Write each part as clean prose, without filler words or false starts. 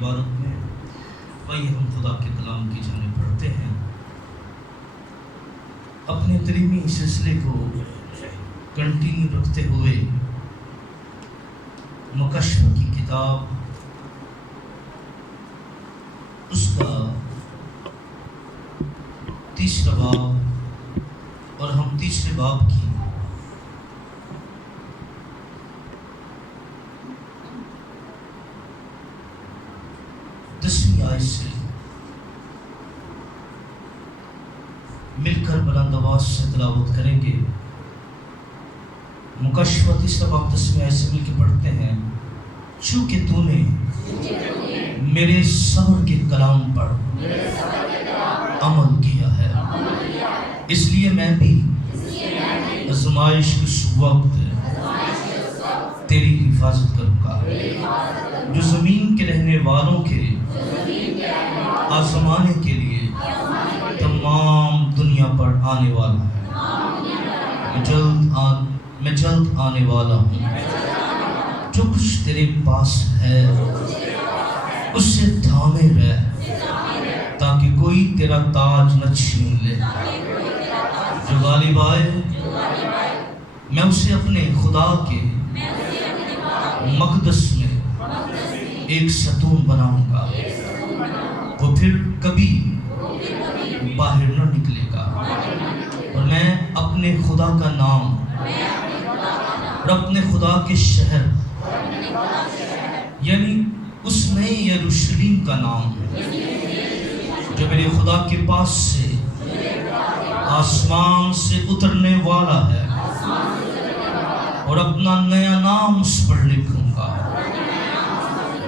عبادت میں وہی ہم خدا کے کلام کی جانب پڑھتے ہیں. اپنے تعلیمی سلسلے کو کنٹینیو رکھتے ہوئے مکشف کی کتاب اس کا تیسرا باب اور ہم تیسرے باب کی 10ویں آیت سے مل کر بلند آواز سے تلاوت کریں گے. مکشف تیسرا باب 10ویں آیت سے مل کے پڑھتے ہیں. چونکہ تو نے میرے صبر کے کلام پر عمل کیا ہے، اس لیے میں بھی آزمائش کے وقت تیری حفاظت کروں گا. جو زمین کے رہنے والوں کے آزمانے کے لیے تمام دنیا پر آنے والا ہے. میں جلد آنے والا ہوں. جو کچھ تیرے پاس ہے اس سے تھامے رہ، تاکہ کوئی تیرا تاج نہ چھین لے. جو غالب آئے میں اسے اپنے خدا کے مقدس میں ایک ستون بناؤں گا. وہ پھر کبھی باہر نہ نکلے گا. اور میں اپنے خدا کا نام اور اپنے خدا کے شہر یعنی اس نئے یروشلم کا نام جو میرے خدا کے پاس سے آسمان سے اترنے والا ہے، اور اپنا نیا نام اس پر لکھوں گا.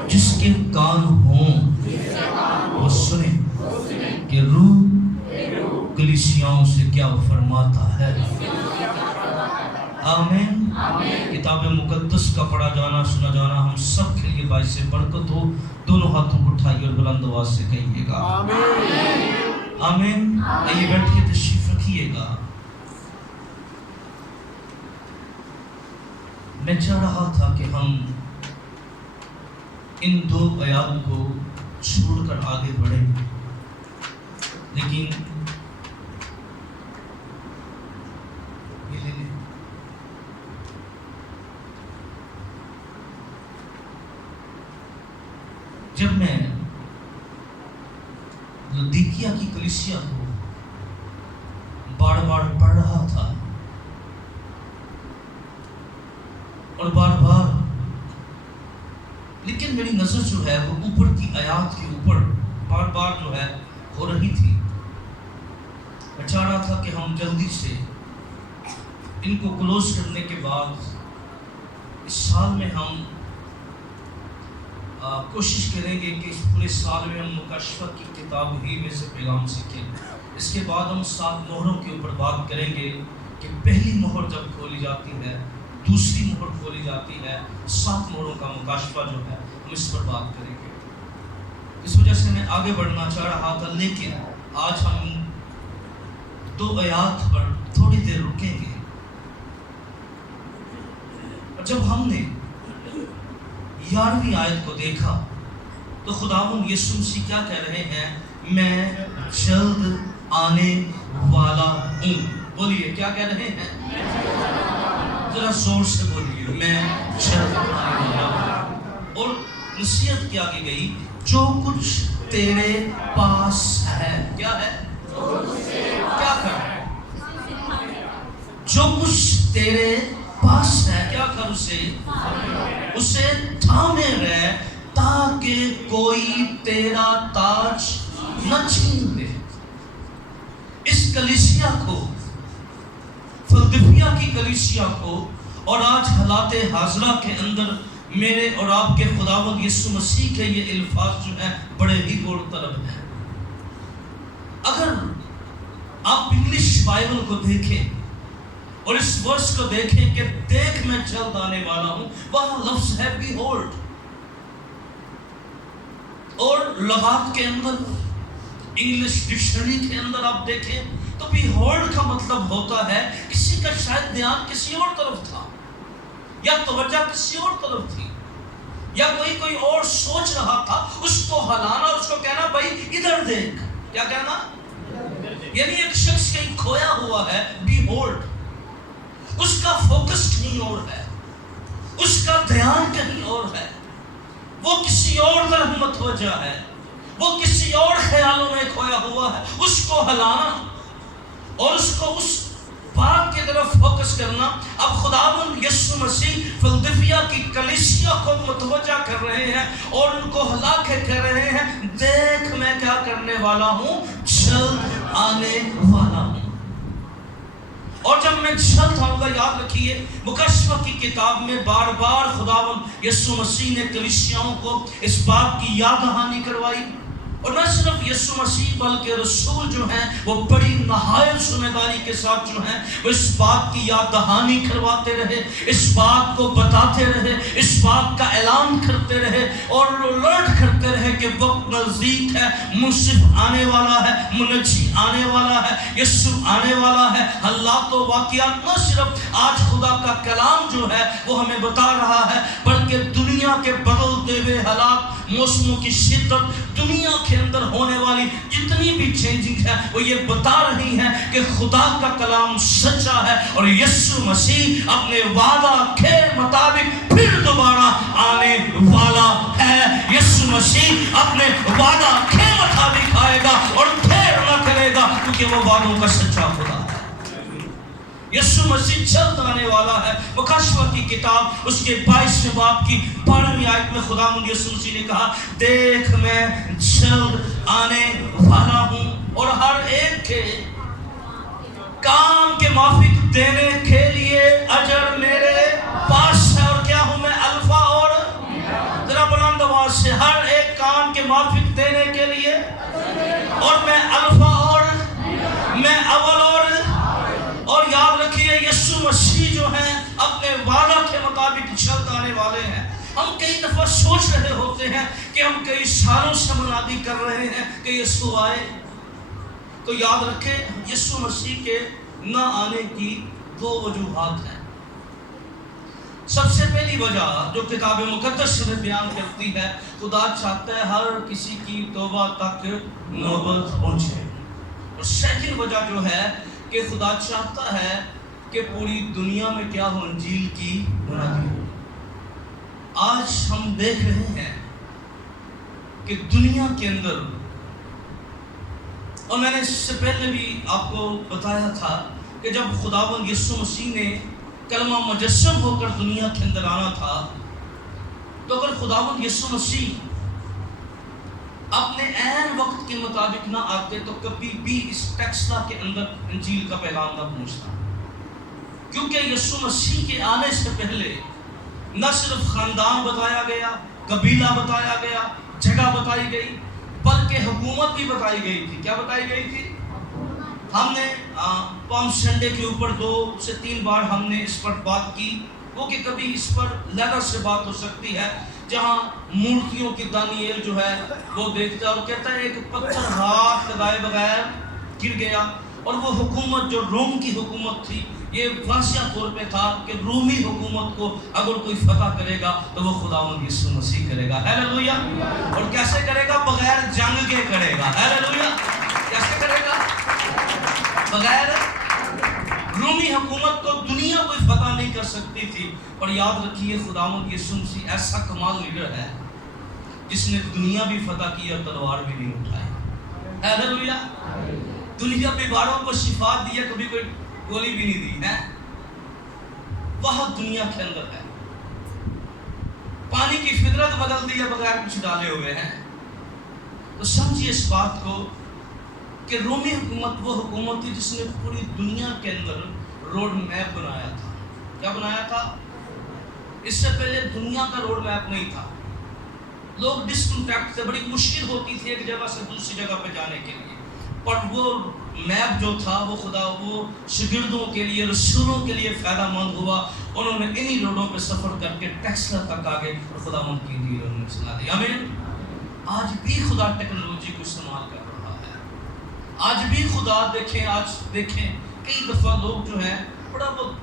جس کے کان ہوں وہ سنے کہ روح کلیسیاؤں سے کیا فرماتا ہے. آمین. کتاب مقدس کا پڑھا جانا سنا جانا ہم سب کے لیے باعث برکت ہو. دونوں ہاتھوں کو اٹھائیے اور بلند آواز سے کہیے گا آمین. آئیے بیٹھ کے تشریف رکھیے گا. میں چاہ رہا تھا کہ ہم ان 2 آیات کو چھوڑ کر آگے بڑھیں، لیکن جب میں لودیکیا کی کلیسیا کو بار بار پڑھ رہا تھا اور بار بار، لیکن میری نظر جو ہے وہ اوپر کی آیات کے اوپر بار بار جو ہے ہو رہی تھی. میں چاہ رہا تھا کہ ہم جلدی سے ان کو کلوز کرنے کے بعد اس سال میں ہم کوشش کریں گے کہ اس پورے سال میں ہم مکشفہ کی کتاب ہی میں سے پیغام سیکھیں. اس کے بعد ہم 7 مہروں کے اوپر بات کریں گے کہ پہلی مہر جب کھولی جاتی ہے، دوسری مہر کھولی جاتی ہے، 7 مہروں کا مکاشفہ جو ہے ہم اس پر بات کریں گے. اس وجہ سے میں آگے بڑھنا چاہ رہا تھا، لیکن آج ہم 2 آیات پر تھوڑی دیر رکیں گے. اور جب ہم نے 11ویں آیت کو دیکھا تو خداوند یسوع مسیح کیا کہہ رہے ہیں؟ میں جلد آنے والا ہوں. بولیے کیا کہہ رہے ہیں؟ ذرا زور سے بولیے، میں جلد آنے والا ہوں. اور نصیحت کیا کی گئی؟ جو کچھ تیرے پاس ہے. کیا ہے؟ کیا کر؟ جو کچھ تیرے پاس ہے کیا کر؟ اسے تھامے رہ، تاکہ کوئی تیرا تاج نہ چھین لے. اس کلیسیا کو، فلدلفیا کی کلیسیا کو، اور آج حالات حاضرہ کے اندر میرے اور آپ کے خداوند یسوع مسیح کے یہ الفاظ جو ہیں بڑے ہی غور طلب ہیں. اگر آپ انگلش بائبل کو دیکھیں اور اس ورس کو دیکھیں کہ دیکھ میں جلد آنے والا ہوں، وہاں لفظ ہے بیہولڈ. اور لغات کے اندر، انگلش ڈکشنری کے اندر آپ دیکھیں تو بیہولڈ کا مطلب ہوتا ہے کسی کا شاید دھیان کسی اور طرف تھا، یا توجہ کسی اور طرف تھی، یا کوئی اور سوچ رہا تھا، اس ہلانا اور اس کو کہنا بھائی ادھر دیکھ. کیا کہنا؟ یعنی ایک شخص کہیں کھویا ہوا ہے، بی ہولڈ، اس کا فوکس کہیں اور ہے، اس کا دھیان کہیں اور ہے، وہ کسی اور طرف متوجہ ہے، وہ کسی اور خیالوں میں کھویا ہوا ہے. اس کو ہلانا اور اس کو اس بات کی طرف فوکس کرنا. اب خداوند یسوع مسیح فلدلفیا کی کلیسیا کو متوجہ کر رہے ہیں اور ان کو ہلا کے کہہ رہے ہیں دیکھ میں کیا کرنے والا ہوں، جلد آنے والا ہوں. اور جب میں جلد آؤں گا، یاد رکھیے مکاشفہ کی کتاب میں بار بار خداوند یسوع مسیح نے کلیسیاؤں کو اس بات کی یاد دہانی کروائی. اور نہ صرف یسوع مسیح بلکہ رسول جو ہیں وہ بڑی نہایت ذمہ داری کے ساتھ جو ہیں وہ اس بات کی یاد دہانی کرواتے رہے، اس بات کو بتاتے رہے، اس بات کا اعلان کرتے رہے اور الرٹ کرتے رہے کہ وقت نزدیک ہے، منصف آنے والا ہے، منجی آنے والا ہے، یسوع آنے والا ہے. حالات و واقعات نہ صرف آج خدا کا کلام جو ہے وہ ہمیں بتا رہا ہے، بلکہ دنیا کے بدلتے ہوئے حالات، موسموں کی شدت، دنیا کے اندر ہونے والی جتنی بھی چینجنگ ہے وہ یہ بتا رہی ہیں کہ خدا کا کلام سچا ہے اور یسوع مسیح اپنے وعدہ کے مطابق پھر دوبارہ آنے والا ہے. یسوع مسیح اپنے وعدہ کے مطابق آئے گا اور پھر نہ کرے گا، کیونکہ وہ وعدوں کا سچا خدا ہے. یسوع مسیح جلد آنے والا ہے. مکاشفہ کی کتاب اس کے 22ویں باب کی 12ویں آیت میں خداوند یسوع مسیح نے کہا دیکھ میں جلد آنے والا ہوں اور ہر ایک کے کام کے موافق دینے کے لیے اجر میرے پاس ہے. اور کیا ہوں میں؟ الفا اور ذرا بلند آواز سے، ہر ایک کام کے موافق دینے کے لیے، اور میں الفا اور میں اول اور یاد رکھیے یسوع مسیح جو ہیں اپنے وعدہ کے مطابق جلد آنے والے ہیں. ہم کئی دفعہ سوچ رہے ہوتے ہیں کہ ہم کئی سالوں سے منادی کر رہے ہیں کہ یسوع آئے. تو یاد رکھیں یسوع مسیح کے نہ آنے کی 2 وجوہات ہیں. سب سے پہلی وجہ جو کتاب مقدس میں بیان کرتی ہے، خدا چاہتا ہے ہر کسی کی توبہ تک نوبت پہنچے. اور سیکنڈ وجہ جو ہے کہ خدا چاہتا ہے کہ پوری دنیا میں کیا ہو، انجیل کی منادی ہو. آج ہم دیکھ رہے ہیں کہ دنیا کے اندر، اور میں نے اس سے پہلے بھی آپ کو بتایا تھا کہ جب خداوند یسوع مسیح نے کلمہ مجسم ہو کر دنیا کے اندر آنا تھا، تو اگر خداوند یسوع مسیح اپنے عین وقت کے مطابق نہ آتے تو کبھی بھی اس ٹیکسلا کے اندر انجیل کا پیغام نہ پہنچتا. کیونکہ یسوع مسیح کے آنے سے پہلے نہ صرف خاندان بتایا گیا، قبیلہ بتایا گیا، جگہ بتائی گئی، بلکہ حکومت بھی بتائی گئی تھی. کیا بتائی گئی تھی؟ ہم نے پام سنڈے کے اوپر 2 سے 3 بار ہم نے اس پر بات کی، وہ کہ کبھی اس پر لیدر سے بات ہو سکتی ہے جہاں مورتیوں کی دانیل جو ہے وہ دیکھتا ہے اور کہتا ہے ایک پتھر ہاتھ لگائے بغیر گر گیا. اور وہ حکومت جو روم کی حکومت تھی، یہ واضح طور پہ تھا کہ رومی حکومت کو اگر کوئی فتح کرے گا تو وہ خداوند یسوع مسیح کرے گا. ہیلیلویا. اور کیسے کرے گا؟ بغیر جنگ کے کرے گا. ہیلیلویا. کیسے کرے گا؟ بغیر. رومی حکومت کو دنیا کوئی فتح نہیں کر سکتی تھی. اور یاد رکھیے خداوند یسوع مسیح ایسا کمال لیڈر ہے جس نے دنیا بھی فتح کی اور تلوار بھی نہیں اٹھائی. ہیلیلویا. دنیا بیماروں کو شفا دیا، کبھی کوئی گولی بھی نہیں دی ہے. وہ دنیا کے اندر ہے. پانی کی فطرت بدل دی ہے بغیر کچھ ڈالے ہوئے ہیں. تو سمجھیے اس بات کو کہ رومی حکومت وہ حکومت تھی جس نے پوری دنیا کے اندر روڈ میپ بنایا تھا. کیا بنایا تھا؟ اس سے پہلے دنیا کا روڈ میپ نہیں تھا. لوگ ڈسکنٹیکٹ تھے، بڑی مشکل ہوتی تھی ایک جگہ سے دوسری جگہ پہ جانے کے لیے. پر وہ میپ جو تھا وہ خدا وہ شاگردوں کے لیے، رسولوں کے لیے فائدہ مند ہوا. انہوں نے انہی روڈوں پہ سفر کر کے ٹیکسلا تک آگے اور خدا مند کی دین انہوں نے سنا دی. آمین. آج بھی خدا ٹیکنالوجی کو استعمال کر رہا ہے. آج بھی خدا دیکھیں کئی دفعہ لوگ جو ہیں بڑا بہت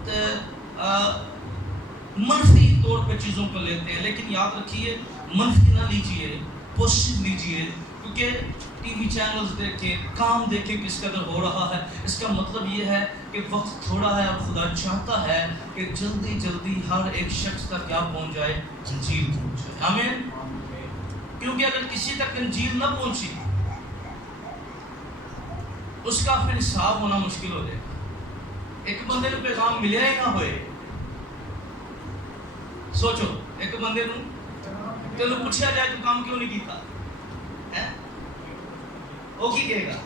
منفی طور پہ چیزوں کو لیتے ہیں، لیکن یاد رکھیے منفی نہ لیجئے، پوزیٹیو لیجئے. سوچئے، کیونکہ ٹی وی چینلز دیکھیں، کام دیکھیں کس قدر ہو رہا ہے، اس کا مطلب یہ ہے کہ وقت تھوڑا ہے اور خدا چاہتا ہے کہ جلدی جلدی ہر ایک شخص تک کیا پہنچ جائے، انجیل پہنچ جائے۔ آمین۔ کیونکہ اگر کسی تک انجیل نہ پہنچی اس کا پھر حساب ہونا مشکل ہو جائے گا۔ ایک بندے کو پیغام ملیا ہی نہ ہوئے، سوچو ایک بندے کو تینوں پوچھا جائے تو کام کیوں نہیں کیتا ہے، وہ کی کہے گا؟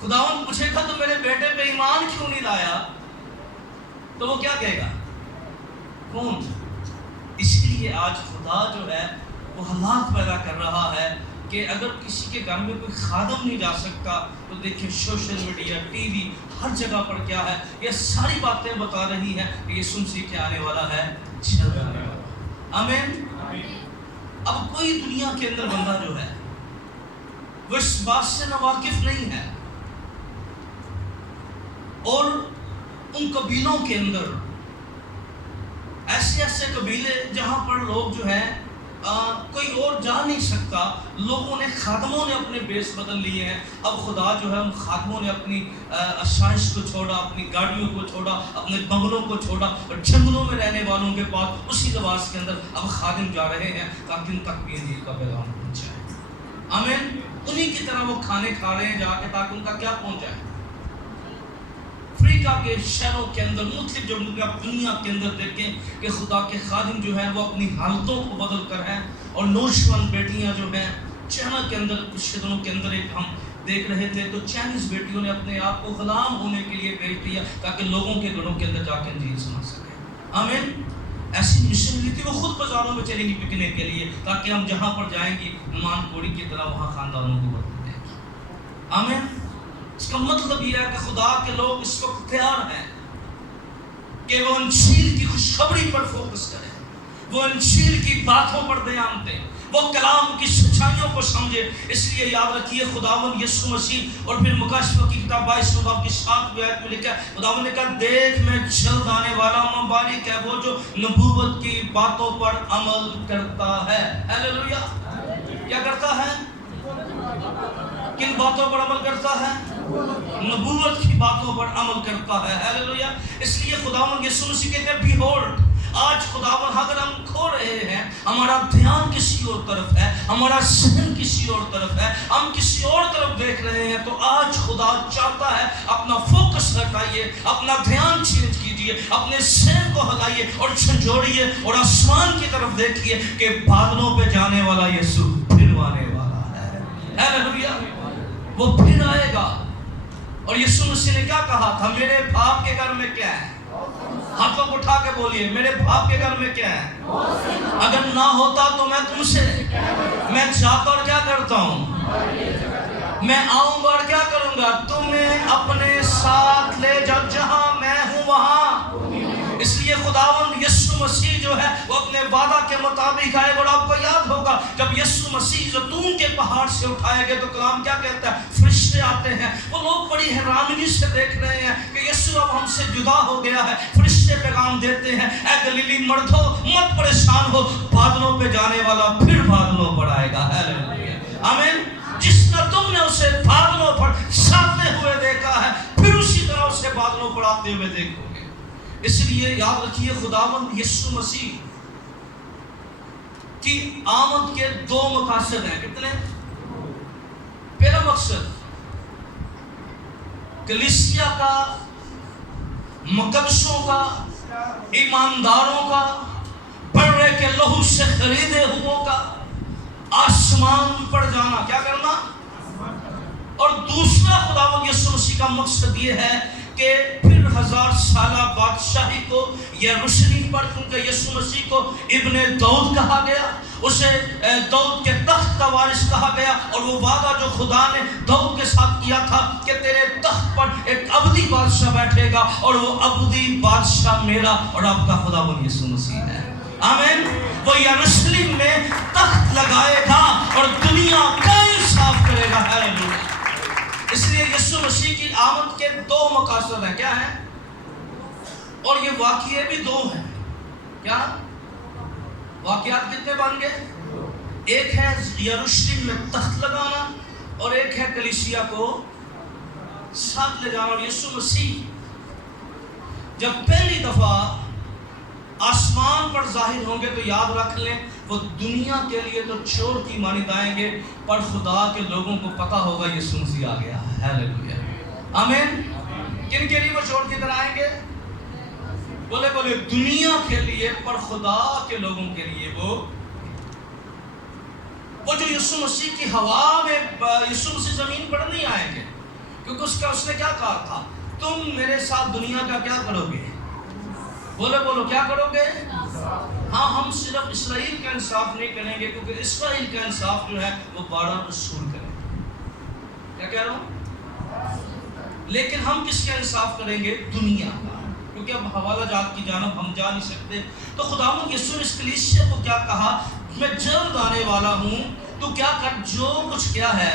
خداوند پوچھے گا تو میرے بیٹے پہ ایمان کیوں نہیں لایا، تو وہ کیا کہے گا؟ کون؟ اس لیے آج خدا جو ہے وہ حالات پیدا کر رہا ہے کہ اگر کسی کے گھر میں کوئی خادم نہیں جا سکتا تو دیکھیں سوشل میڈیا، ٹی وی، ہر جگہ پر کیا ہے، یہ ساری باتیں بتا رہی ہیں کہ یسوع مسیح کے آنے والا ہے، جلد آنے والا ہے۔ آمین۔ اب کوئی دنیا کے اندر بندہ جو ہے وہ اس بات سے ناواقف نہیں ہے، اور ان قبیلوں کے اندر ایسے قبیلے جہاں پر لوگ جو ہیں کوئی اور جا نہیں سکتا، لوگوں نے، خادموں نے اپنے بیس بدل لیے ہیں۔ اب خدا جو ہے ان خادموں نے اپنی آسائش کو چھوڑا، اپنی گاڑیوں کو چھوڑا، اپنے بنگلوں کو چھوڑا، اور جنگلوں میں رہنے والوں کے پاس اسی لباس کے اندر اب خادم جا رہے ہیں تاکہ ان تک بھی انجیل کا پیغام پہنچ جائے۔ آمین۔ انہی کی طرح وہ کھانے کھا رہے ہیں جا کے تاکہ ان کا کیا پہنچ جائے۔ افریقہ کے شہروں کے اندر، مختلف جگہوں آپ دنیا کے اندر دیکھیں کہ خدا کے خادم جو ہیں وہ اپنی حالتوں کو بدل کر ہیں، اور نوجوان بیٹیاں جو ہیں، چائنا کے اندر کچھ دنوں کے اندر ایک ہم دیکھ رہے تھے تو چائنیز بیٹیوں نے اپنے آپ کو غلام ہونے کے لیے بیچ دیا تاکہ لوگوں کے گھروں کے اندر جا کے انجیل سنا سکے۔ آمین۔ ایسی مشن تھی، وہ خود بازاروں میں چلیں گی بکنے کے لیے تاکہ ہم جہاں پر جائیں گی مہمان کوڑی کی طرح وہاں خاندانوں کو بدل دیں گی۔ آمین۔ اس کا مطلب یہ ہے کہ خدا کے لوگ اس وقت تیار ہیں کہ وہ انجیل کی خوشخبری پر فوکس کریں، وہ انجیل کی باتوں پر دھیان دیں، وہ کلام کی سچائیوں کو سمجھے۔ اس لیے یاد رکھیے خداوند یسوع مسیح، اور پھر مکاشفہ کی کتاب 22 باب کی 7 آیت میں لکھا ہے، خداوند نے کہا دیکھ میں جلد آنے والا ہوں، مبارک ہے وہ جو نبوت کی باتوں پر عمل کرتا ہے۔ ہیلیلویا۔ کیا کرتا ہے؟ کن باتوں پر عمل کرتا ہے؟ نبوت کی باتوں پر عمل کرتا ہے۔ ہیلیلویا۔ اس لیے خداوند یسوع مسیح کہتے ہیں بیہولڈ، آج خداوند اگر ہم کھو رہے ہیں، ہمارا دھیان کسی اور طرف ہے، ہمارا ذہن کسی اور طرف ہے، ہم کسی اور طرف دیکھ رہے ہیں، تو آج خدا چاہتا ہے اپنا فوکس ہٹائیے، اپنا دھیان چینج کیجئے، اپنے ذہن کو ہلائیے اور جھنجھوڑیے اور آسمان کی طرف دیکھیے کہ بادلوں پہ جانے والا یسوع پھر آنے والا ہے۔ ہیلیلویا۔ وہ پھر آئے گا۔ اور یسوع مسیح نے کیا کہا تھا؟ میرے باپ کے گھر میں کیا ہے؟ ہاتھوں کو اٹھا کے بولیے، میرے باپ کے گھر میں کیا ہے؟ اگر نہ ہوتا تو میں تم سے، میں جاتا اور کیا کرتا ہوں؟ میں آؤں گا اور کیا کروں گا؟ تمہیں اپنے ساتھ لے جاؤ، جہاں میں ہوں وہاں۔ اس لیے خداوند یسوع مسیح جو ہے وہ اپنے وعدہ کے مطابق آئے گا۔ اور آپ کو یاد ہوگا جب یسوع مسیح زیتون کے پہاڑ سے اٹھائے گئے تو کلام کیا کہتا ہے؟ فرشتے آتے ہیں، وہ لوگ بڑی حیرانی سے دیکھ رہے ہیں کہ یسوع اب ہم سے جدا ہو گیا ہے۔ فرشتے پیغام دیتے ہیں، اے گلیلی مردوں مت پریشان ہو، بادلوں پہ جانے والا پھر بادلوں پر آئے گا۔ ہیلیلویا۔ آمین۔ جس طرح تم نے اسے بادلوں پر جاتے ہوئے دیکھا ہے، پھر اسی طرح اسے بادلوں پر آتے ہوئے دیکھو گے۔ اس لیے یاد رکھیے خداوند یسوع مسیح کی آمد کے دو مقاصد ہیں۔ کتنے؟ پہلا مقصد کلیسیا کا، مقدسوں کا، ایمانداروں کا، بڑے کے لہو سے خریدے ہوں کا آسمان پر جانا۔ کیا کرنا؟ اور دوسرا خداوند یسوع مسیح کا مقصد یہ ہے کہ پھر 1000 سالہ بادشاہی کو یروشلم پر، کیونکہ یسوع مسیح کو ابن داؤد کہا گیا، اسے داؤد کے تخت کا وارث کہا گیا، اور وہ وعدہ جو خدا نے داؤد کے ساتھ کیا تھا کہ تیرے تخت پر ایک ابدی بادشاہ بیٹھے گا، اور وہ ابدی بادشاہ میرا اور آپ کا خداوند یسوع مسیح ہے۔ آمین۔ وہ یروشلم میں تخت لگائے گا اور دنیا کا انصاف کرے گا۔ ہیلیلویا۔ اس لیے یسوع مسیح کی آمد کے دو مقاصد ہیں۔ کیا ہیں؟ اور یہ واقعے بھی دو ہیں۔ کیا واقعات کتنے بن گئے؟ ایک ہے یروشلم میں تخت لگانا اور ایک ہے کلیسیا کو ساتھ لے جانا. اور یسوع مسیح جب پہلی دفعہ آسمان پر ظاہر ہوں گے تو یاد رکھ لیں وہ دنیا کے لیے تو چور کی مانند آئیں گے، پر خدا کے لوگوں کو پتا ہوگا یسوع مسیح آ گیا. ہیلیلویا، آمین. کن کے لیے وہ چور کی طرح آئیں گے؟ بولے دنیا کے لیے، پر خدا کے لوگوں کے لیے وہ جو یسوع مسیح کی ہوا میں، یسوع مسیح زمین پر نہیں آئیں گے، کیونکہ اس نے کیا کہا تھا؟ تم میرے ساتھ دنیا کا کیا کرو گے؟ بولو کیا کرو گے؟ ہاں، ہم صرف اسرائیل کا انصاف نہیں کریں گے، کیونکہ اسرائیل کا انصاف جو ہے وہ 12 رسول کریں گے. کیا کہہ رہا ہوں؟ لیکن ہم کس کا انصاف کریں گے؟ دنیا کا، کیونکہ اب حوالہ جات کی جانب ہم جا نہیں سکتے. تو خداوند یسوع نے اس کلیسیا کو کیا کہا؟ میں جلد آنے والا ہوں، تو کیا کر، جو کچھ کیا ہے.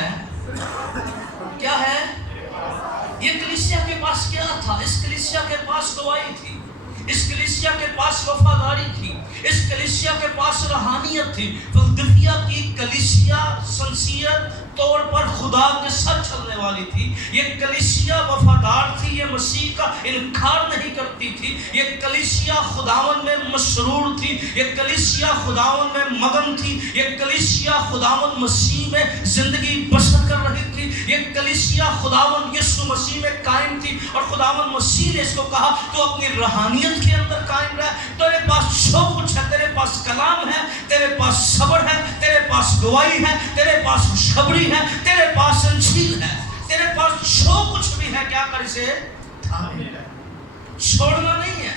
یہ کلیسیا کے پاس کیا تھا؟ اس کلیسیا کے پاس گواہی تھی، اس کلیسیا کے پاس وفاداری تھی، اس کلیسیا کے پاس روحانیت تھی. فلدلفیا کی کلیسیا سنسیئر طور پر خدا کے ساتھ چلنے والی تھی. یہ کلیسیا وفادار تھی، یہ مسیح کا انکار نہیں کرتی تھی. یہ کلیسیا خداوند میں مسرور تھی، یہ کلیسیا خداوند میں مگن تھی، یہ کلیسیا خداوند مسیح میں زندگی بسر کر رہی تھی. یہ کلیسیا خداوند یسوع مسیح میں قائم تھی، اور خداوند مسیح نے اس کو کہا تو اپنی روحانیت کے اندر قائم رہ. تیرے پاس جو کچھ ہے، تیرے پاس کلام ہے، تیرے پاس صبر ہے، تیرے پاس گواہی ہے، تیرے پاس خوشخبری ہے، تیرے پاس انجیل ہے، تیرے پاس جو کچھ بھی ہے، کیا کر اسے تھامے رہ، چھوڑنا نہیں ہے.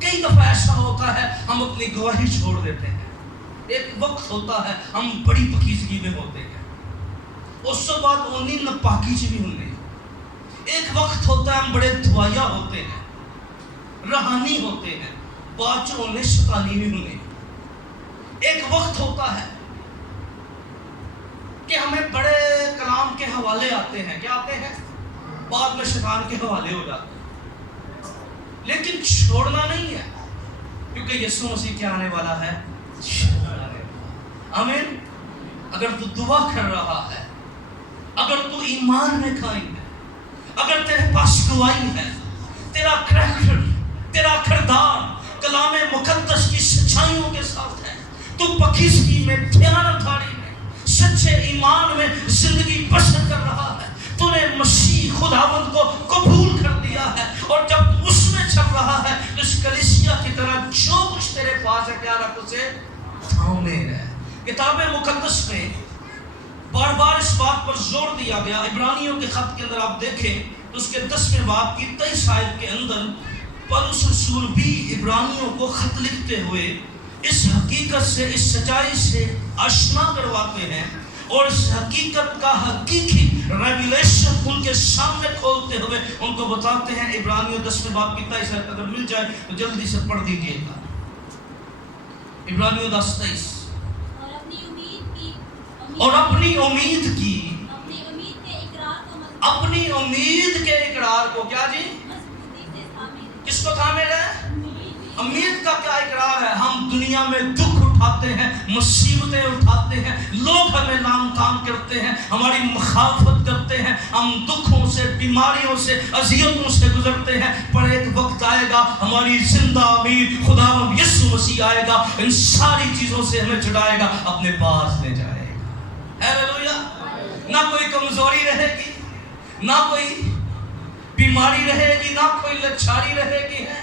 کئی دفعہ ایسا ہوتا ہے ہم اپنی گواہی چھوڑ دیتے ہیں. ایک وقت ہوتا ہے ہم بڑی پاکیزگی میں ہوتے ہیں، اس کے بعد اونی ناپاکیزگی بھی ہونے. ایک وقت ہوتا ہے ہم بڑے دعائیا ہوتے ہیں، روحانی ہوتے ہیں، بعد جو انہیں شیطانی بھی ہونے. ایک وقت ہوتا ہے کہ ہمیں بڑے کلام کے حوالے آتے ہیں، کیا آتے ہیں؟ بعد میں شیطان کے حوالے ہو جاتے ہیں. لیکن چھوڑنا نہیں ہے، کیونکہ یسوع مسیح کیا آنے والا ہے؟ آمین. اگر تو دعا کر رہا ہے، اگر تو ایمان میں قائم ہے، اگر تیرے پاس گواہی ہے، تیرا کریکٹر، تیرا کردار کلام مقدس کی سچائیوں کے ساتھ ہے، تو پاکیزگی میں، دیانتداری میں، سچے ایمان میں زندگی بسر کر رہا ہے، تو نے مسیح خداوند کو قبول کر دیا ہے، اور جب اس میں چل رہا ہے تو اس کلیسیا کی طرح جو کچھ تیرے پاس ہے، کیا رکھ اسے تھامے رہ. کتاب مقدس میں بار بار اس بات پر زور دیا گیا. عبرانیوں کے خط کے اندر آپ دیکھیں تو اس کے 10ویں باب کی 23 آیت کے اندر پولس رسول بھی عبرانیوں کو خط لکھتے ہوئے اس حقیقت سے، اس سچائی سے آشنا کرواتے ہیں، اور اس حقیقت کا حقیقی ریویلیشن ان کے سامنے کھولتے ہوئے ان کو بتاتے ہیں. عبرانیوں 10ویں باب کی 23 آیت اگر مل جائے تو جلدی سے پڑھ دیجیے گا. عبرانیوں 10:23. اور اپنی امید کے اقرار کو کیا جی؟ کس کو تھامے رہے؟ امید کا کیا اقرار ہے؟ ہم دنیا میں دکھ اٹھاتے ہیں، مصیبتیں اٹھاتے ہیں، لوگ ہمیں نام تام کرتے ہیں، ہماری مخالفت کرتے ہیں، ہم دکھوں سے، بیماریوں سے، اذیتوں سے گزرتے ہیں، پر ایک وقت آئے گا ہماری زندہ امید خداوند یسوع مسیح آئے گا، ان ساری چیزوں سے ہمیں چھڑائے گا، اپنے پاس لے جائے گا. ہیلیلویا. نہ کوئی کمزوری رہے گی، نہ کوئی بیماری رہے گی، نہ کوئی لچاری رہے گی. ہے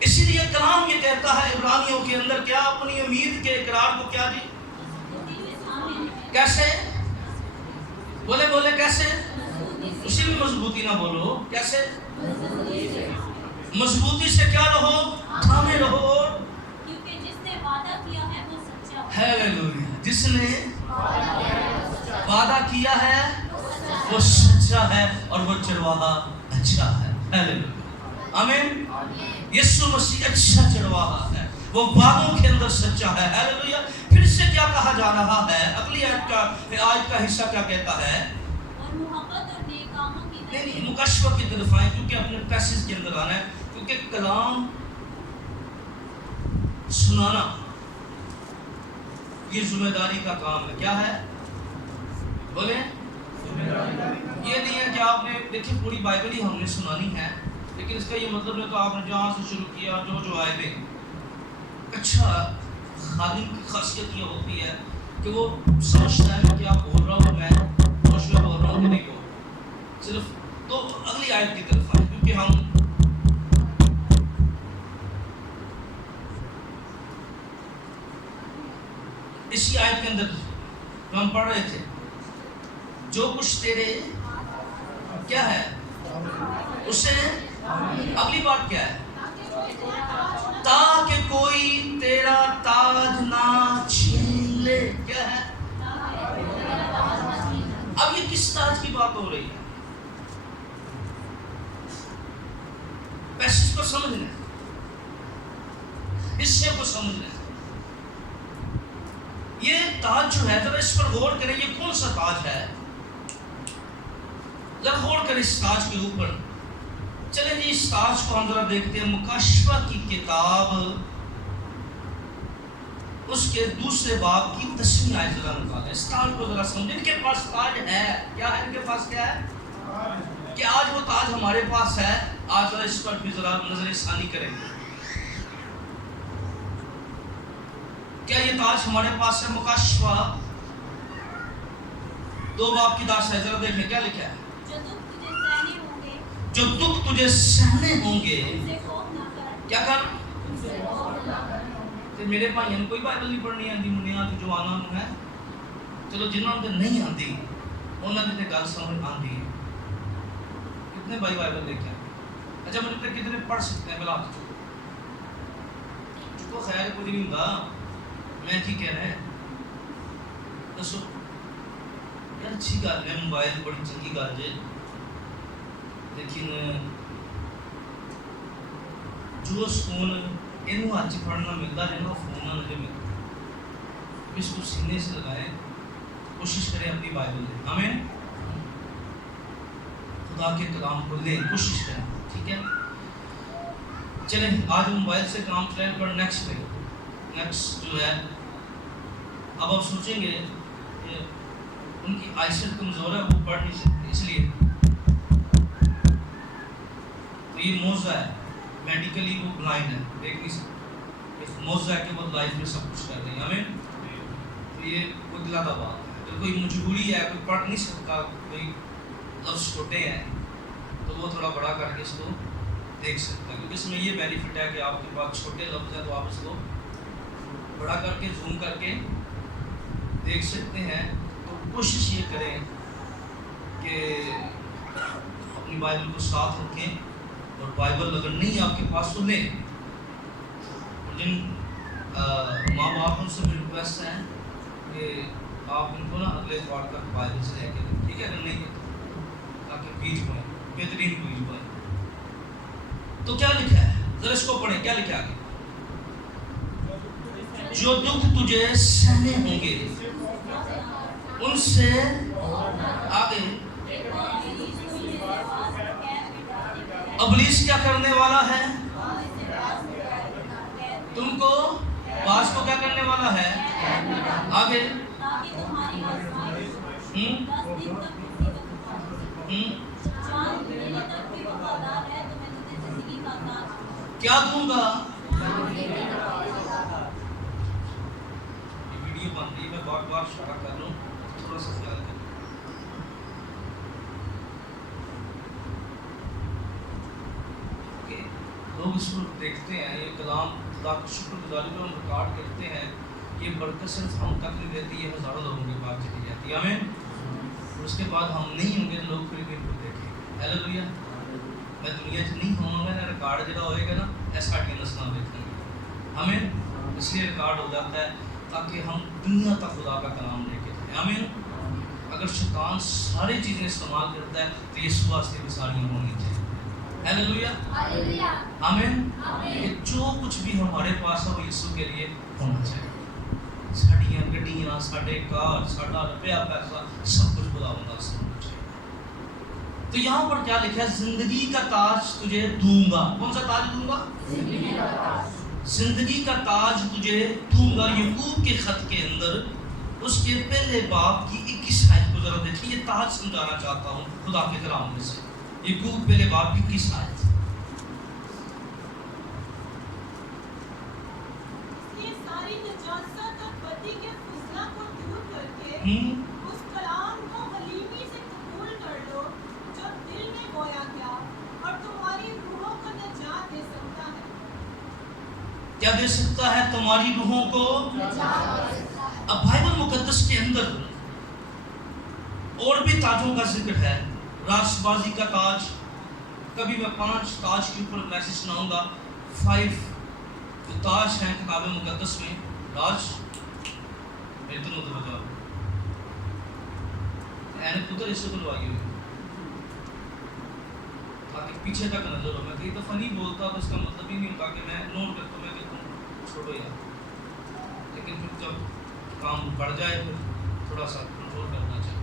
اسی لیے کلام یہ کہتا ہے عبرانیوں کے اندر، کیا اپنی امید کے اقرار کو کیا جی؟ کیسے؟ بولے کیسے؟ اسی میں مضبوطی نہ بولو، کیسے؟ مضبوطی سے کیا رہو؟ تھامے رہو. کیونکہ جس نے وعدہ کیا ہے وہ سچا ہے. ہیلیلویا. جس نے وعدہ کیا ہے وہ سچا ہے، اور وہ چرواہا اچھا ہے. ہیلیلویا. آمین. یسوع مسیح اچھا چرواہا ہے، وہ وعدوں کے اندر سچا ہے. ہیلیلویا. پھر سے کیا کہا جا رہا ہے؟ اگلی آیت کا حصہ کیا کہتا ہے؟ اور محبت اور نیک کاموں کی طرف. نہیں، مکاشفہ کی طرف آئیں، کیونکہ اپنے پیسز کے اندر آنا ہے، کیونکہ کلام سنانا یہ ذمہ داری کا کام ہے. کیا ہے بولے؟ یہ نہیں ہے کہ آپ نے دیکھیں پوری بائبل ہی ہم نے سنانی ہے، لیکن اس کا یہ مطلب ہے تو آپ نے جہاں سے شروع کیا جو آئے تھے. اچھا خادم کی خاصیت یہ ہوتی ہے کہ وہ سمجھتا ہے کہ کیا بول رہا ہوں میں مشورہ بول رہا ہوں کہ نہیں بول رہا. صرف تو اگلی آیت کی طرف آئے، کیونکہ ہم اسی آیت کے اندر جو ہم پڑھ رہے تھے، جو کچھ تیرے کیا ہے اسے اگلی بات کیا ہے، تاکہ کوئی تیرا تاج نہ چھین لے. کیا ہے؟ اب یہ کس تاج کی بات ہو رہی ہے؟ پیسج کو سمجھنا ہے، حصے کو سمجھنا ہے. یہ تاج جو ہے ذرا اس پر غور کریں، یہ کون سا تاج ہے؟ ذرا غور کریں اس تاج کے اوپر. چلیں جی اس تاج کو ہم ذرا دیکھتے ہیں. مکاشفہ کی کتاب اس کے دوسرے باب کی 10ویں آیت ذرا نکالیں. اس تاج کو ذرا سمجھیں. ان کے پاس تاج ہے. کیا ہے ان کے پاس؟ کیا ہے کہ آج وہ تاج ہمارے پاس ہے. آج ذرا اس پر بھی ذرا نظر ثانی کریں. کیا یہ تاج ہمارے پاس ہے؟ مکاشفہ 2 باب کی 10 ہے. ذرا دیکھیں کیا لکھا ہے. جو دکھ تجھے سہنے ہوں گے کیا کر؟ میرے بھائیوں نے کوئی بائبل نہیں پڑھنی آتی. منیا تو جوانوں ہے، چلو جنہوں نے نہیں آتی انہوں نے گل سمجھ آتی ہے. کتنے بھائی بائبل لے کے آئے؟ اچھا مجھے کتنے پڑھ سکتے ہیں بلا چکو؟ خیر کچھ نہیں ہوتا. میں کی کہہ رہا ہے دسو یار. اچھی گل ہے، موبائل بڑی چنگی گل ہے، لیکن جو سکون یہ ہاتھ پڑھنا ملتا ہے نا فون نہ ملے ملتا. اس کو سینے سے لگائیں، کوشش کریں اپنی بائبل لیں. ہمیں خدا کے کلام کو لیں، کوشش کریں. ٹھیک ہے چلیں آج موبائل سے کام چلائیں پر نیکسٹ پہ. نیکسٹ جو ہے اب آپ سوچیں گے کہ ان کی آئیسٹ کمزور ہے، وہ پڑھ نہیں سکتے اس لیے. تو یہ موضوع ہے، میڈیکلی وہ بلائنڈ ہے، دیکھ نہیں سکتے. ایک موضوع ہے کہ وہ لائف میں سب کچھ کر رہے ہیں. ہمیں تو یہ کوئی دلا دا بات ہے. اگر کوئی مجبوری ہے، کوئی پڑھ نہیں سکتا، کوئی لفظ چھوٹے ہیں تو وہ تھوڑا بڑا کر کے اس کو دیکھ سکتا ہے. کیونکہ اس میں یہ بینیفٹ ہے کہ آپ کے پاس چھوٹے لفظ ہیں تو آپ اس کو بڑا کر کے زوم کر کے دیکھ سکتے ہیں. تو کوشش یہ کریں کہ اپنی بائبل کو ساتھ رکھیں، اور بائبل اگر نہیں آپ کے پاس تو لیں. جن ماں باپ ان سے بھی ریکویسٹ ہے کہ آپ ان کو نا اگلے اتوار تک بائبل سے لے کے دیں. ٹھیک ہے اگر نہیں تاکہ بیج ہوئے بہترین بیج ہوئے. تو کیا لکھا ہے ذرا اس کو پڑھیں. کیا لکھا ہے؟ جو دکھ تجھے سہنے ہوں گے ان سے آگے ابلیس کیا کرنے والا ہے؟ تم کو باز کو کیا کرنے والا ہے؟ آگے کیا دوں گا؟ یہ ویڈیو بن رہی ہے، میں بار بار اشارہ کر رہا ہوں، تھوڑا سا خیال کریں. لوگ اس کو دیکھتے ہیں، یہ کلام خدا کی شکر گزاری کو ہم ریکارڈ کرتے ہیں. یہ برکت صرف ہم تک نہیں دیتی ہے، ہزاروں لوگوں کے پاس چلی جاتی ہے. ہمیں اس کے بعد ہم نہیں ہوں گے تو لوگ پھر بھی ان کو دیکھیں. ہیلیلویا. میں دنیا سے نہیں ہوں گا، ریکارڈ جڑا ہوئے گا نا ایسا نسل دیکھیں گے. ہمیں اس لیے ریکارڈ ہو جاتا ہے تاکہ ہم دنیا تک خدا کا کلام لے کے جائیں. ہمیں اگر شیطان ساری چیزیں استعمال کرتا ہے تو یسوع واسطے بھی ساریاں ہونی چاہیے. ہیلیلویا. آمین. کہ جو کچھ بھی ہمارے پاس ہے وہ یسوع کے لیے ہونا چاہیے. ساڑیاں گڈیاں، ساڈے کار، ساڈا روپیہ پیسہ سب کچھ خداوند سے ہونا چاہیے. تو یہاں پر کیا لکھا ہے؟ زندگی کا تاج تجھے دوں گا. کون سا تاج دوں گا؟ زندگی کا تاج تجھے دوں گا. یعقوب کے خط کے اندر اس کے پہلے باب کی 21 آیت کو ذرا دیکھیں. یہ تاج سمجھانا چاہتا ہوں خدا کے کلام میں سے. یعقوب پہلے باب کی 21 آیت. یہ ساری نجاست اور بدی کے فضلہ کو دور کر کے اس کلام کو حلیمی سے قبول کر لو جو دل میں بویا گیا اور تمہاری روحوں کو نجات دے سکتا ہے. کیا دے سکتا ہے؟ تمہاری روحوں کو. اب بائبل مقدس کے اندر اور بھی تاجوں کا ذکر ہے. راست بازی کا تاج. کبھی میں 5 تاج کے اوپر میسج سناؤں گا. 5 جو تاج ہیں کتاب مقدس میں. راج اتنا توجہ نے پتر اس سے بلوائی ہوئی تاکہ پیچھے تک نظر ہو. میں کئی دفعہ نہیں بولتا تو اس کا مطلب ہی نہیں ہوتا کہ میں نوٹ کرتا ہوں. میں کہتا ہوں چھوڑو یار, لیکن پھر جب کام بڑھ جائے پھر تھوڑا سا کنٹرول کرنا چاہیے.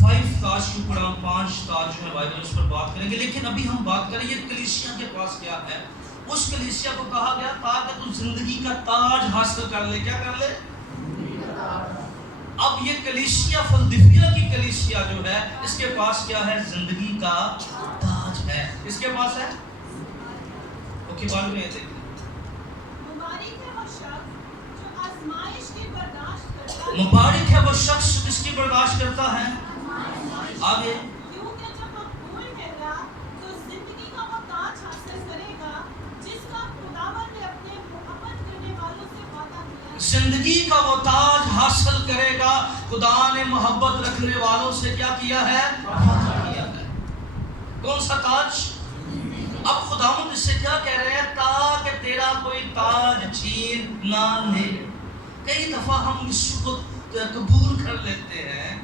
5 تاج کے اوپر ہم 5 تاج جو ہے بائبل اس پر بات کریں گے. لیکن ابھی ہم بات کریں یہ کلیسیا کے پاس کیا ہے. اس کلیسیا کو کہا گیا تاکہ تو زندگی کا تاج حاصل کر لے. کیا کر لے؟ اب یہ کلیسیا فلدلفیا کی کلیسیا جو ہے اس کے پاس کیا ہے؟ زندگی کا تاج ہے. اس کے پاس ہے اوکے. بات میں دیکھیں مبارک ہے وہ شخص جو آزمائش کی برداشت کرتا ہے. مبارک ہے وہ شخص جس کی برداشت کرتا ہے. آگے کیونکہ جب مقبول ٹھہرا تو زندگی کا وہ تاج حاصل کرے گا جس کا خداوند نے اپنے محبت کرنے والوں سے وعدہ کیا ہے. زندگی کا وہ تاج حاصل کرے گا. خدا نے محبت رکھنے والوں سے کیا کیا ہے؟ وعدہ کیا ہے. کون سا تاج؟ اب خداوند اس سے کیا کہہ رہے ہیں؟ تاکہ تیرا کوئی تاج چھین نہ لے. کئی دفعہ ہم یسوع کو قبول کر لیتے ہیں,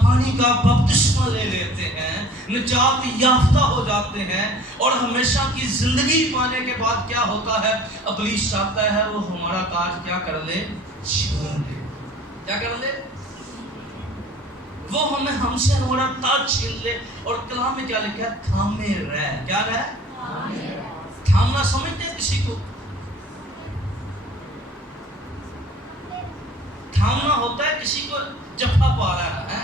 پانی کا بپتسمہ لے لیتے ہیں, نجات یافتہ ہو جاتے ہیں, اور ہمیشہ کی زندگی پانے کے بعد کیا ہوتا ہے؟ ابلیس چاہتا ہے وہ ہمارا تاج کیا کر لے؟ چھین لے. کیا کر لے؟ وہ ہم سے ہمارا تاج چھین لے. اور کلام میں کیا لکھا ہے؟ تھامے رہ. کیا رہ؟ تھامنا سمجھتے ہیں کسی کو؟ تھامنا ہوتا ہے کسی کو جفا پا رہا ہے.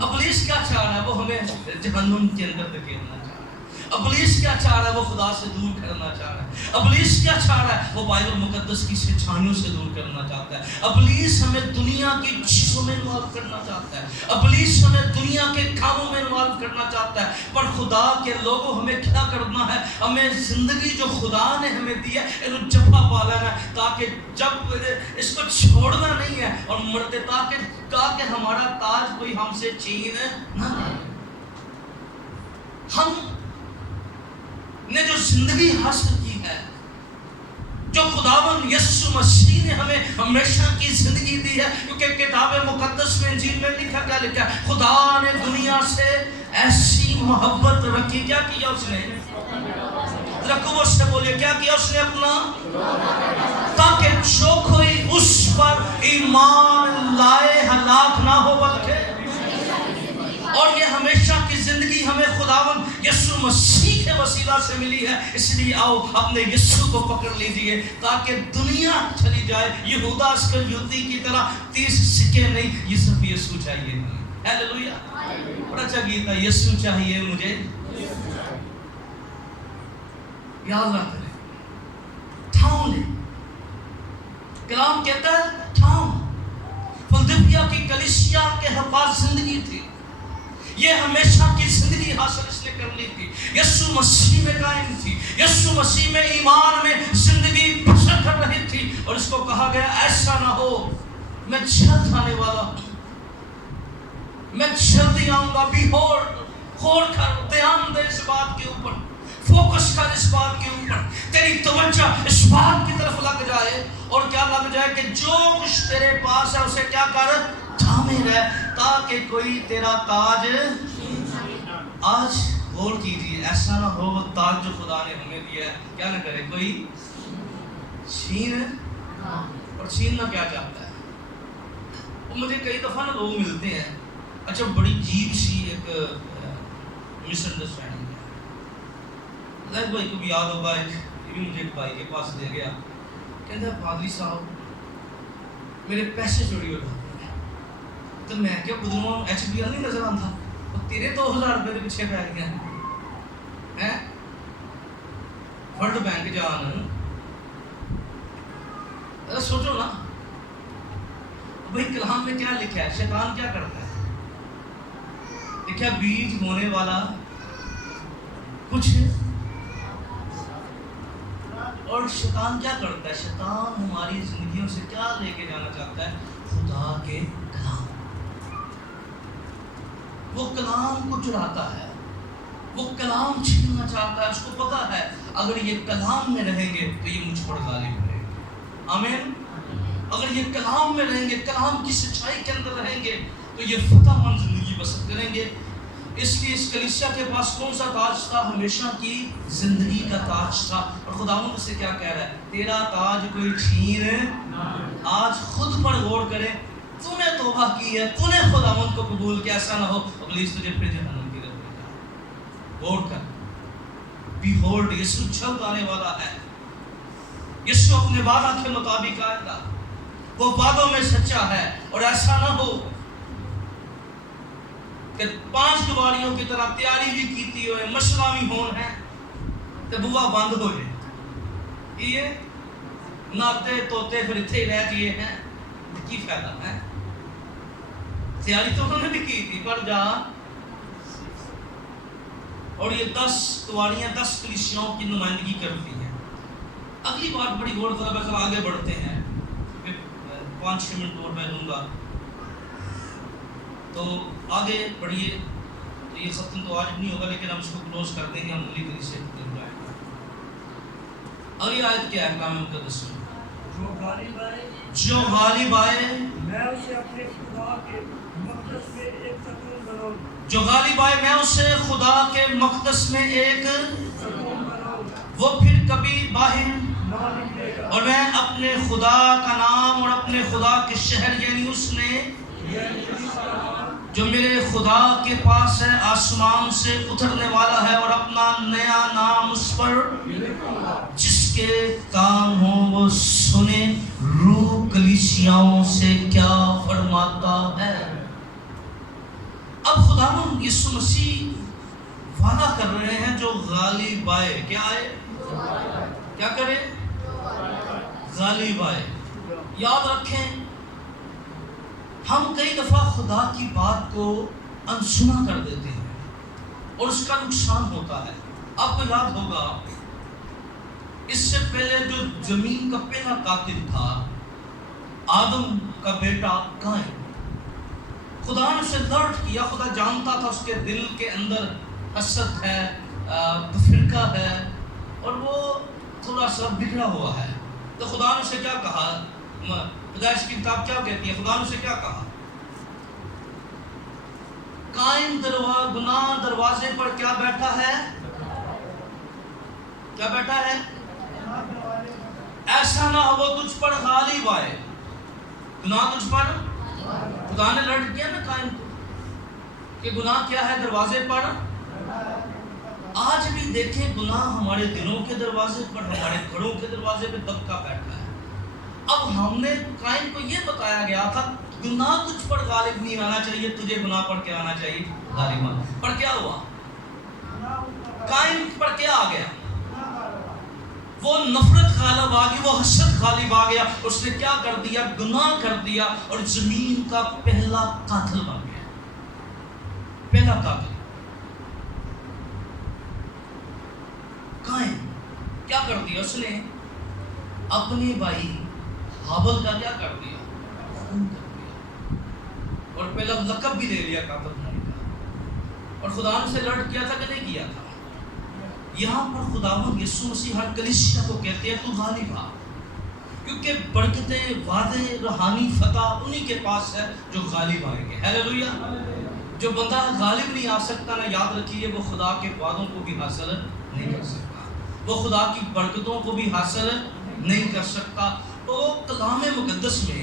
ابلیس کیا چاہ رہا ہے؟ وہ ہمیں جہنم کے اندر دھکیلنا چاہ رہا ہے. ابلیس کیا چاہ رہا ہے؟ وہ خدا سے دور کرنا چاہ رہا ہے. ابلیس کیا چاہ رہا ہے؟ وہ بائبل مقدس کی سچائیوں سے دور کرنا چاہتا ہے. ابلیس ہمیں دنیا کی چیزوں میں انوالو کرنا چاہتا ہے. ابلیس ہمیں دنیا کے کاموں میں انوالو کرنا چاہتا ہے. پر خدا کے لوگوں ہمیں کیا کرنا ہے؟ ہمیں زندگی جو خدا نے ہمیں دی ہے انہوں جفا پا لینا ہے, تاکہ جب اس کو چھوڑنا نہیں ہے اور مرتے تاکہ ہمارا تاج کوئی ہم سے چھین نہ لے. ہم نے جو زندگی حاصل کی ہے, جو خداوند یسوع مسیح نے ہمیں ہمیشہ کی زندگی دی ہے, کیونکہ کتاب مقدس میں انجیل میں لکھا کیا لکھا ہے؟ خدا نے دنیا سے ایسی محبت رکھی. کیا کیا اس نے؟ رکھو سے بولے کیا کیا اس نے؟ اپنا, تاکہ جو کوئی اس پر ایمان لائے ہلاک نہ ہو بلکہ. اور یہ ہمیشہ کی زندگی ہمیں خداوند یسوع مسیح کے وسیلہ سے ملی ہے. اس لیے آؤ اپنے یسوع کو پکڑ لیجئے تاکہ دنیا چلی جائے یہودا اسکریوتی کی طرح 30 سکے نہیں, یہ صرف یسوع چاہیے. ہیلیلویا. بڑا اچھا گیت ہے, یسوع چاہیے مجھے. یاد رکھ لیں, تھام لے. کلام کہتا ہے تھام. فلدلفیا کی کلیسیا کے پاس زندگی تھی. یہ ہمیشہ کی زندگی حاصل اس نے کر لی تھی. یسوع مسیح میں قائم تھی. یسوع مسیح میں ایمان میں زندگی بسر کر رہی تھی. اور اس کو کہا گیا ایسا نہ ہو, میں جلد آنے والا ہوں, میں جلدی آؤں گا. غور کر, دھیان دے اس بات کے اوپر, فوکس کر اس بات کے اوپر. تیری توجہ اس بات کی طرف لگ جائے, اور کیا لگ جائے کہ جو کچھ تیرے پاس ہے اسے کیا کر, تھامے رہ, تاکہ کوئی تیرا تاج. آج غور کیجیے, ایسا نہ ہو وہ تاج جو خدا نے ہمیں دیا ہے کیا نہ کرے کوئی چھین. اور چھیننا کیا چاہتا ہے؟ وہ مجھے کئی دفعہ نا لوگ ملتے ہیں, اچھا بڑی عجیب سی ایک مس انڈرسٹینڈنگ ہے. زید بھائی کو بھی یاد ہوگا، ایک مجھے ایک بھائی کے پاس لے گیا، کہتا ہے پادری صاحب میرے پیسے چوری ہو جاتے ہیں، تو میں کیا بدلواں HBL نہیں نظر آتا، اور تیرے 2000 روپے کے پیچھے بیٹھ گیا ہیں ورلڈ بینک جان، سوچو نا بھائی کلام میں کیا لکھا ہے، شیطان کیا کرتا ہے، لکھا بیج ہونے والا کچھ اور شیطان کیا کرتا ہے، شیطان ہماری زندگیوں سے کیا لے کے جانا چاہتا ہے، خدا کے کلام، وہ کلام کو چراتا ہے، وہ کلام چھیننا چاہتا ہے، اس کو پتا ہے اگر یہ کلام میں رہیں گے تو یہ مجھ پر غالب رہیں گے، آمین، اگر یہ کلام میں رہیں گے، کلام کی سچائی کے اندر رہیں گے تو یہ فتح مند زندگی بسر کریں گے۔ اس لیے اس کلیسیا کے پاس کون سا تاج تھا، ہمیشہ کی زندگی کا تاج تھا، اور خداوند سے کیا کہہ رہا ہے، تیرا تاج کوئی چھین، آج خود پر غور کرے، تو نے توبہ کی ہے، تو نے خداوند کو قبول کیا، ایسا نہ ہو ابلیس تجھے پھر جہنم کی طرف لے جائے۔ غور کر، بیہولڈ، یسوع جلد آنے والا ہے، یسوع اپنے وعدہ کے مطابق آئے گا، وہ وعدوں میں سچا ہے، اور ایسا نہ ہو کہ 5 گواریوں کی طرح تیاری بھی کیتی ہوئے، مشورہ بھی ہون ہے تو بوا بند ہو جائے، یہ ناتے توتے پھر اتھے رہ گئے ہیں، کی فائدہ ہے، تیاری تو انہوں نے بھی کی تھی پر جا، اور یہ 10 گواریاں 10 کلیسیاؤں کی نمائندگی کرتی ہیں۔ اگلی بات بڑی غور طلب ہے، چل آگے بڑھتے ہیں، 5-6 منٹ اور میں لوں گا تو آگے بڑھیے، یہ ختم تو آج نہیں ہوگا لیکن ہم اس کو کلوز کر دیں گے، ہم اگلی کلیسیا کی طرف جائیں گے۔ اگلی آیت کیا ہے کلام مقدس میں، جو غالب آئے میں اسے اپنے خدا کے مقدس میں ایک ستون بناؤں گا، جو غالب آئے میں اسے خدا کے مقدس میں ایک ستون بناؤں گا، وہ پھر کبھی باہر نہ نکلے گا، اور میں اپنے خدا کا نام اور اپنے خدا کے شہر یعنی اس نے یہ میری سلام جو میرے خدا کے پاس ہے آسمان سے اترنے والا ہے، اور اپنا نیا نام اس پر لکھوں گا، جس کے کان ہوں وہ سنے روح کلیسیاؤں سے کیا فرماتا ہے۔ اب خداوند یسوع مسیح وعدہ کر رہے ہیں جو غالب آئے، کیا آئے، کیا کرے، غالب آئے۔ یاد رکھیں ہم کئی دفعہ خدا کی بات کو انسنا کر دیتے ہیں اور اس کا نقصان ہوتا ہے۔ آپ کو یاد ہوگا اس سے پہلے جو زمین کا پہلا قاتل تھا آدم کا بیٹا قائن، خدا نے اسے لرٹ کیا، خدا جانتا تھا اس کے دل کے اندر حسد ہے، تفرقہ ہے، اور وہ تھوڑا سا بگڑا ہوا ہے، تو خدا نے اسے کیا کہا، پیدائش کی کتاب کیا کہتی ہے، خدا نے اسے کیا کہا، قائن گناہ دروازے پر کیا بیٹھا ہے، کیا بیٹھا ہے، ایسا نہ ہو وہ تجھ پر غالب آئے، گناہ تجھ پر، خدا نے لڑ کیا نا قائن کو کہ گناہ کیا ہے دروازے پر۔ آج بھی دیکھیں گناہ ہمارے دلوں کے دروازے پر، ہمارے گھروں کے دروازے پہ دبکا بیٹھا ہے۔ اب ہم نے قائن کو یہ بتایا گیا تھا گناہ تجھ پر غالب نہیں آنا چاہیے، تجھے گناہ پر کیا آنا چاہیے، غالب آنا، پر کیا ہوا، قائن پر کیا آ گیا، وہ نفرت غالب آ گئی، وہ حسد غالب آ گیا، اس نے کیا کر دیا، گناہ کر دیا، اور زمین کا پہلا قاتل بن گیا، پہلا قاتل قائن۔ کیا کر دیا اس نے، اپنے بھائی حابل کا کیا کر دیا، خون کر دیا، اور پہلا لقب بھی لے لیا قاتل ہونے کا، اور خدا نے اسے لڑ کیا تھا کہ نہیں کیا تھا۔ یہاں پر خداوند یسوع مسیح ہر کلیسیا کو کہتے ہیں تو غالب آ، کیونکہ برکتیں، وعدے، روحانی فتح انہی کے پاس ہے جو غالب آئیں گے، ہیلیلویا۔ جو بندہ غالب نہیں آ سکتا نا، یاد رکھیے وہ خدا کے وعدوں کو بھی حاصل نہیں کر سکتا، وہ خدا کی برکتوں کو بھی حاصل نہیں کر سکتا۔ تو کلام مقدس میں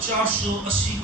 480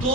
2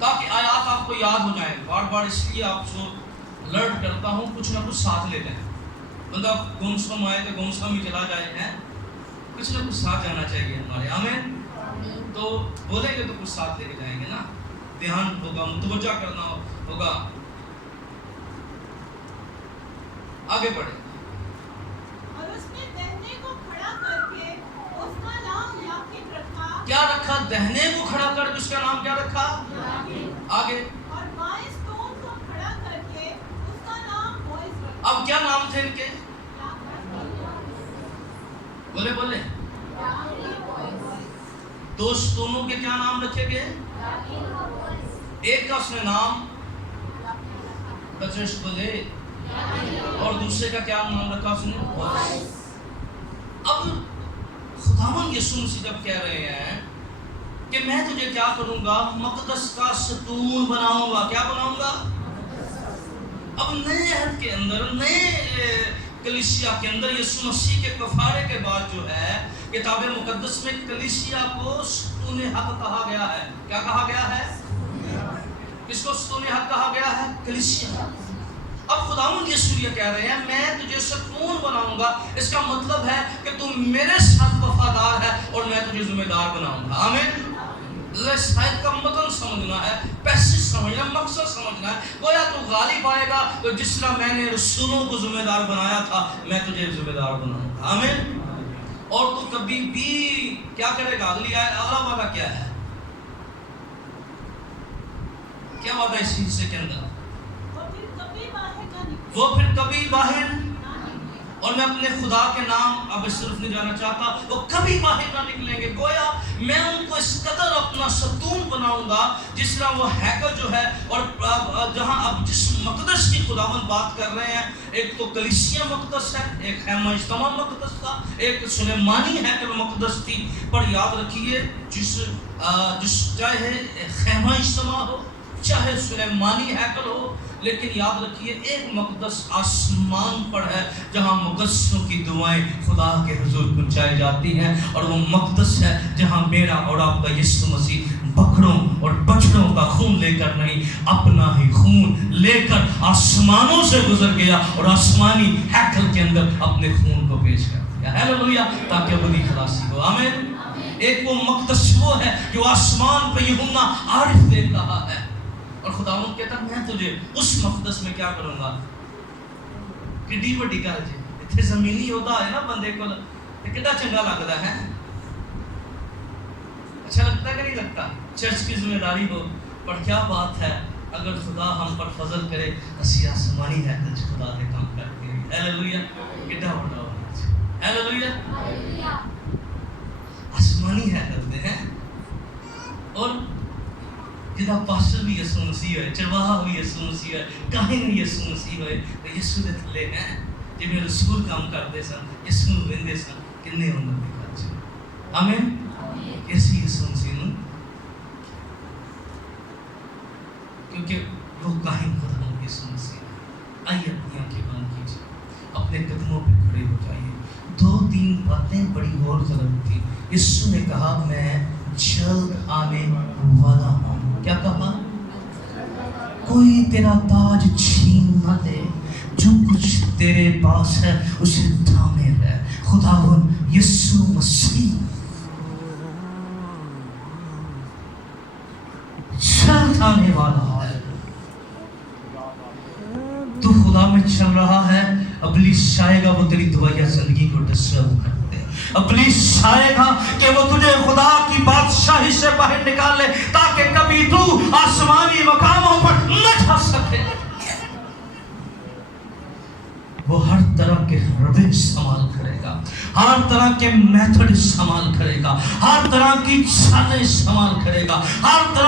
تاکہ آیات آپ کو یاد ہو جائیں. بار بار اس لیے آپ کو الرٹ کرتا ہوں کچھ نہ کچھ ساتھ لے لیں. بندہ گمسم آئے تو گمسم ہی چلا جائے ہیں, کچھ نہ کچھ ساتھ جانا چاہیے ہمارے. آمین. تو بولیں گے تو کچھ ساتھ لے کے جائیں گے نا, دھیان ہوگا, متوجہ کرنا ہوگا. آگے بڑھیں. اور اس نے دہنے کو کھڑا کر کے اس کا نام یاقین رکھا. کیا رکھا؟ دہنے کو کھڑا کر کے اس کا نام کیا رکھا؟ آگے. اور بائیں ستون کو کھڑا کر کے اس کا نام بوئز رکھا. اب کیا نام تھے ان کے؟ بولے بولے. دو ستونوں کے کیا نام رکھے گئے؟ ایک کا اس نے نام بچش بولے, اور دوسرے کا کیا نام رکھا اس نے؟ اب خداوند یسوع مسیح جب کہہ رہے ہیں کہ میں تجھے کیا کروں گا؟ مقدس کا ستون بناؤں گا. کیا بناؤں گا؟ اب نئے عہد کے اندر, نئے کلیسیا کے اندر یسوع مسیح کے کفارے کے بعد جو ہے کتاب مقدس میں کلیسیا کو ستون حق کہا گیا ہے. کیا کہا گیا ہے؟ کس کو ستون حق کہا گیا ہے؟ کلیسیا. اب خداوند یسوع یہ کہہ رہے ہیں میں تجھے ستون بناؤں گا. اس کا مطلب ہے کہ تم میرے ساتھ وفادار ہے اور میں تجھے ذمہ دار بناؤں گا. آمین. لسائد کا متن سمجھنا ہے, پیسج سمجھنا, مقصد سمجھنا ہے. گویا تو غالب آئے گا تو جس طرح میں نے رسولوں کو ذمہ دار بنایا تھا میں تجھے ذمہ دار بناؤں گا. آمین. اور تو کبھی بھی کیا کرے گا؟ اگلی آیت اگلا وعدہ کیا ہے؟ کیا وعدہ اس حصے کے اندر؟ وہ پھر کبھی باہر, اور میں اپنے خدا کے نام اب صرف نہیں جانا چاہتا, وہ کبھی باہر نہ نکلیں گے. گویا میں ان کو اس قدر اپنا ستون بناؤں گا جس طرح وہ ہیکل جو ہے, اور جہاں اب جس مقدس کی خداوند بات کر رہے ہیں, ایک تو کلیسیا مقدس ہے, ایک خیمہ اجتماع مقدس تھا, ایک سلیمانی ہیکل مقدس تھی. پر یاد رکھیے جس چاہے خیمہ اجتماع ہو چاہے سلیمانی ہیکل ہو, لیکن یاد رکھیے ایک مقدس آسمان پر ہے جہاں مقدسوں کی دعائیں خدا کے حضور پہنچائی جاتی ہیں, اور وہ مقدس ہے جہاں میرا اور آپ کا یسوع مسیح بکروں اور بچڑوں کا خون لے کر نہیں, اپنا ہی خون لے کر آسمانوں سے گزر گیا اور آسمانی ہیکل کے اندر اپنے خون کو پیش کر دیا. ہیلیلویا. تاکہ ابدی خلاصی ہو. آمین. ایک وہ مقدس وہ ہے جو آسمان پہ یوحنا عارف دیکھ رہا ہے, اور خداوند کہتا میں تجھے اس مقدس میں کیا کروں گا؟ کڈی بڑی گل جی, اتنے زمینی ہوتا ہے نا بندے کو کتنا چنگا لگتا ہے, اچھا لگتا ہے کہ نہیں لگتا؟ چرچ کی ذمہ داری ہو, پر کیا بات ہے اگر خدا ہم پر فضل کرے اسی آسمانی ہے خدا کے کام کرتے ہیں. ہیلیلویا. کتنا بڑا ہونا. ہیلیلویا. آسمانی ہے کرتے ہیں, اور جدا پاسٹر بھی یسوع مسیح ہوئے, چرواہا بھی یسوع مسیح ہوئے, کاہن بھی یسوع مسیح ہوئے, تو یسوع دے تھلے ہیں جی میں رسول کام کرتے سن, یسوع ویندے سن, کنے عمر دی گل جی. آمین. اسی یسوع مسیح نو کیونکہ وہ کاہن خدا یسوع مسیح. آئیے اپنی آنکھیں بند کیجیے, اپنے قدموں پہ کھڑے ہو جائیے. 2-3 باتیں بڑی غور طلب تھی. یسوع نے کہا میں جلد آنے والا ہوں. کیا کہا؟ کوئی تیرا تاج چھین نہ دے, جو کچھ تیرے پاس ہے اسے تھامے رہ. خداوند یسوع مسیح جلد آنے والا ہے. تو خدا میں چل رہا ہے, ابلیس آئے گا وہ تیری دعائیہ زندگی کو ڈسٹرب کر دے. ابلیس آئے گا کہ وہ تجھے خدا کی بادشاہی سے باہر نکال لے تاکہ کبھی تو آسمانی مقاموں پر نہ جا سکے. وہ ہر طرح کے روش استعمال کرے گا, ہر طرح کے میتھڈ استعمال کرے گا, ہر طرح کی چالیں استعمال کرے گا, ہر طرح